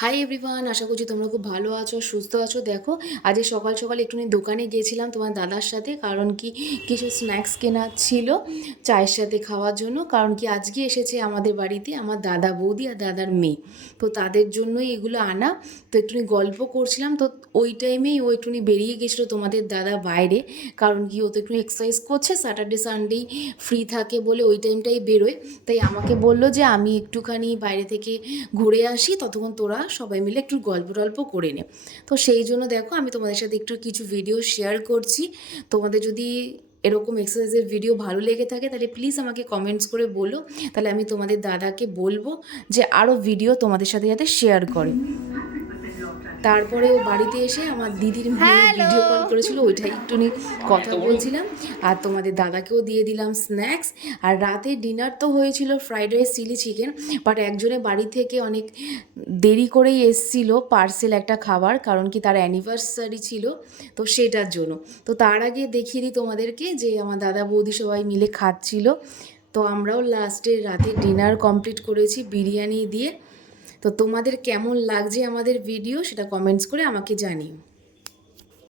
Hi everyone আশা করছি তোমরা খুব ভালো আছো, সুস্থ আছো। দেখো, আজকে সকাল সকাল একটুখানি দোকানে গিয়েছিলাম তোমার দাদার সাথে, কারণ কি কিছু স্ন্যাক্স কেনা ছিল চায়ের সাথে খাওয়ার জন্য। কারণ কি আজকে এসেছে আমাদের বাড়িতে আমার দাদা বৌদি আর দাদার মেয়ে। তো তাদের জন্যই এগুলো আনা। তো একটুখানি গল্প করছিলাম। তো ওই টাইমেই ও একটুখানি বেরিয়ে গেছিল তোমাদের দাদা বাইরে। কারণ কি ও তো একটু এক্সারসাইজ করছে স্যাটারডে সানডেই ফ্রি থাকে বলে ওই টাইমটাই বেরোয়। তাই আমাকে বলল যে, আমি একটুখানি বাইরে থেকে ঘুরে আসি, ততক্ষণ তোরা সবাই মিলে একটু গল্প টল্প করে নে। তো সেই জন্য দেখো আমি তোমাদের সাথে একটু কিছু ভিডিও শেয়ার করছি। তোমাদের যদি এরকম এক্সারসাইজের ভিডিও ভালো লেগে থাকে, তাহলে প্লিজ আমাকে কমেন্টস করে বলো। তাহলে আমি তোমাদের দাদাকে বলব যে আরও ভিডিও তোমাদের সাথে যাতে শেয়ার করে। তারপরে ও বাড়িতে এসে আমার দিদির মেয়ে ভিডিও কল করেছিল ওইটাই একটুনি কথা বলছিলাম। আর তোমাদের দাদাকেও দিয়ে দিলাম স্ন্যাক্স আর রাতে ডিনার তো হয়েছিল fried rice chilli chicken but একজনের বাড়ি থেকে অনেক দেরি করেই এসছিল পার্সেল একটা খাবার কারণ কি তার অ্যানিভার্সারি ছিল তো সেটার জন্য। তো তার আগে দেখিয়ে দিই তোমাদেরকে যে আমার দাদা বৌদি সবাই মিলে খাচ্ছিল। তো আমরাও লাস্টে রাতে ডিনার কমপ্লিট করেছি বিরিয়ানি দিয়ে। তো তোমাদের কেমন লাগছে আমাদের ভিডিও সেটা কমেন্টস করে আমাকে জানিও।